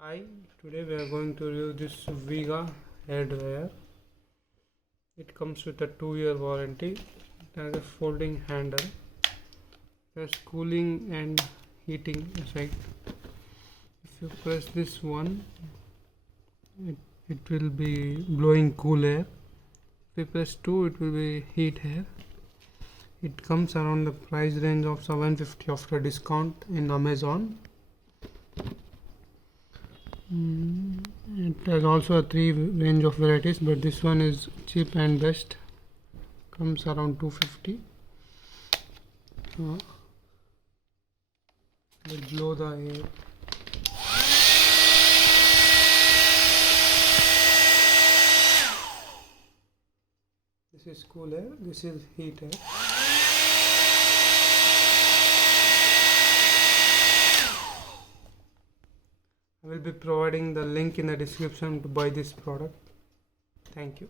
Hi, today we are going to review this Vega hair dryer. It comes with a 2-year warranty. It has a folding handle. There's cooling and heating effect. If you press this one, it will be blowing cool air. If you press 2, it will be heat air. It comes around the price range of $750 after discount in Amazon. It has also a 3 range of varieties, but this one is cheap and best. Comes around $250. Will blow the air. This is cool air. This is heat air. I will be providing the link in the description to buy this product. Thank you.